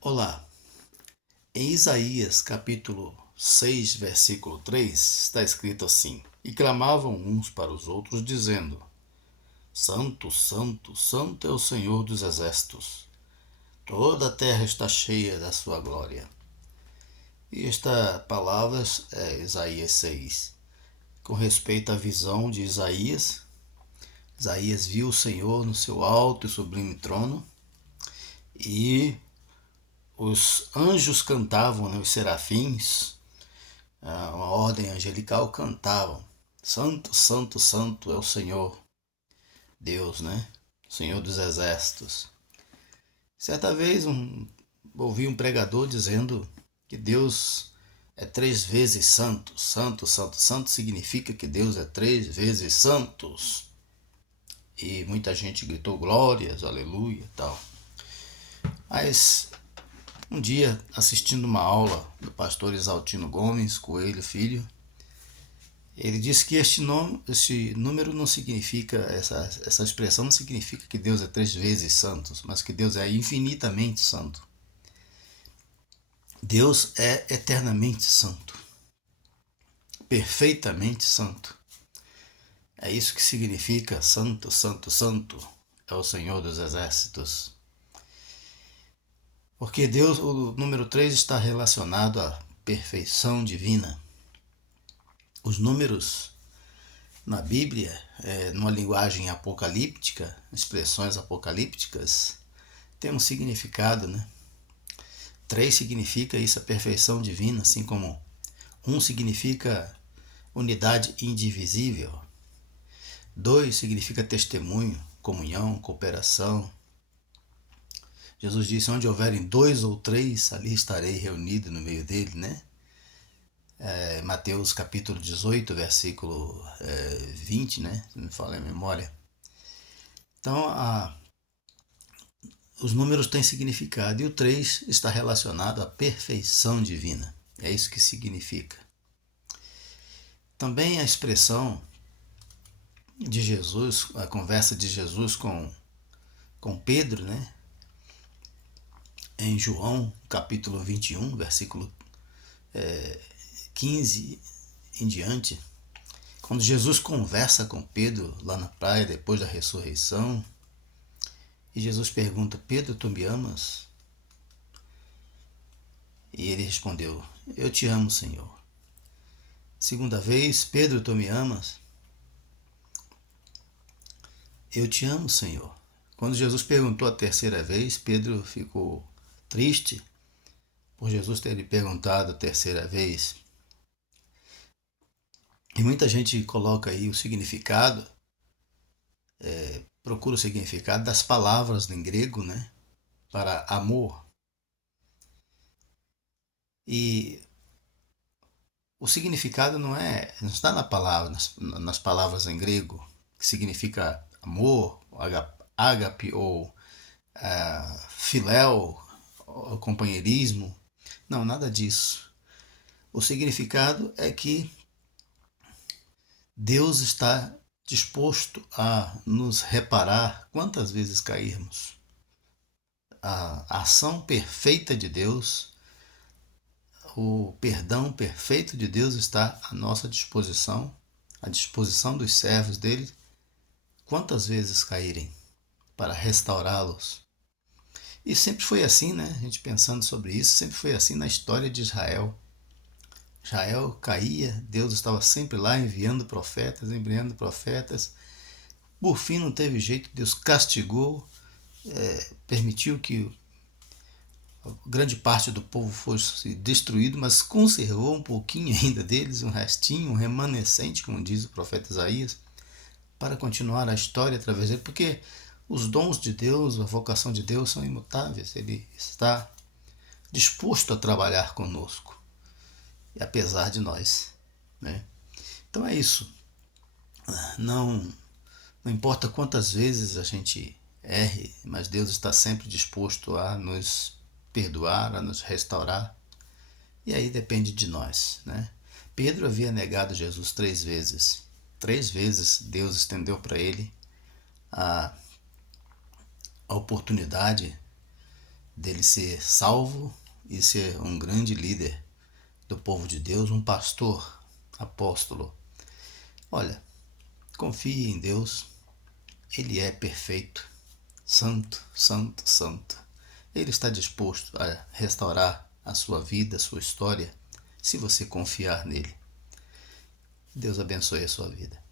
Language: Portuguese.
Olá, em Isaías capítulo 6, versículo 3, está escrito assim: E clamavam uns para os outros, dizendo: Santo, Santo, Santo é o Senhor dos exércitos, toda a terra está cheia da sua glória. E esta palavra é Isaías 6. Com respeito à visão de Isaías, Isaías viu o Senhor no seu alto e sublime trono, e os anjos cantavam, né, os serafins, uma ordem angelical, cantavam: Santo, Santo, Santo é o Senhor, Deus, né? Senhor dos exércitos. Certa vez ouvi um pregador dizendo que Deus é 3 vezes santo. Santo, santo, santo significa que Deus é 3 vezes santos. E muita gente gritou glórias, aleluia e tal. Mas um dia, assistindo uma aula do pastor Exaltino Gomes Coelho Filho, ele disse que este número não significa, essa expressão não significa que Deus é 3 vezes santo, mas que Deus é infinitamente santo. Deus é eternamente santo, perfeitamente santo. É isso que significa santo, santo, santo, é o Senhor dos exércitos. Porque Deus, o número 3 está relacionado à perfeição divina. Os números na Bíblia, numa linguagem apocalíptica, expressões apocalípticas, tem um significado, né? 3 significa isso, a perfeição divina, assim como 1 significa unidade indivisível. 2 significa testemunho, comunhão, cooperação. Jesus disse: onde houverem 2 ou 3, ali estarei reunido no meio dele, né? Mateus capítulo 18, versículo 20, né? Se não me falha a memória. Então, os números têm significado e o 3 está relacionado à perfeição divina. É isso que significa. Também a expressão de Jesus, a conversa de Jesus com Pedro, né? Em João capítulo 21, versículo 15 em diante, quando Jesus conversa com Pedro lá na praia depois da ressurreição, e Jesus pergunta: Pedro, tu me amas? E ele respondeu: eu te amo, Senhor. Segunda vez: Pedro, tu me amas? Eu te amo, Senhor. Quando Jesus perguntou a terceira vez, Pedro ficou triste por Jesus ter lhe perguntado a terceira vez. E muita gente coloca aí o significado, procura o significado das palavras em grego, né, para amor. E o significado não está na palavra, nas palavras em grego, que significa amor, ágape ou filéu, ou companheirismo. Não, nada disso. O significado é que Deus está disposto a nos reparar quantas vezes cairmos. A ação perfeita de Deus, o perdão perfeito de Deus está à nossa disposição, à disposição dos servos dele, quantas vezes caírem, para restaurá-los. E sempre foi assim, né? A gente pensando sobre isso, sempre foi assim na história de Israel. Israel caía, Deus estava sempre lá enviando profetas, enviando profetas. Por fim, não teve jeito, Deus castigou, permitiu que grande parte do povo fosse destruído, mas conservou um pouquinho ainda deles, um restinho, um remanescente, como diz o profeta Isaías, para continuar a história através dele, porque os dons de Deus, a vocação de Deus são imutáveis, ele está disposto a trabalhar conosco, e apesar de nós, né? Então é isso. Não, não importa quantas vezes a gente erre, mas Deus está sempre disposto a nos perdoar, a nos restaurar. E aí depende de nós, né? Pedro havia negado Jesus 3 vezes. 3 vezes Deus estendeu para ele a oportunidade dele ser salvo e ser um grande líder do povo de Deus, um pastor, apóstolo. Olha, confie em Deus, Ele é perfeito, santo, santo, santo. Ele está disposto a restaurar a sua vida, a sua história, se você confiar nele. Deus abençoe a sua vida.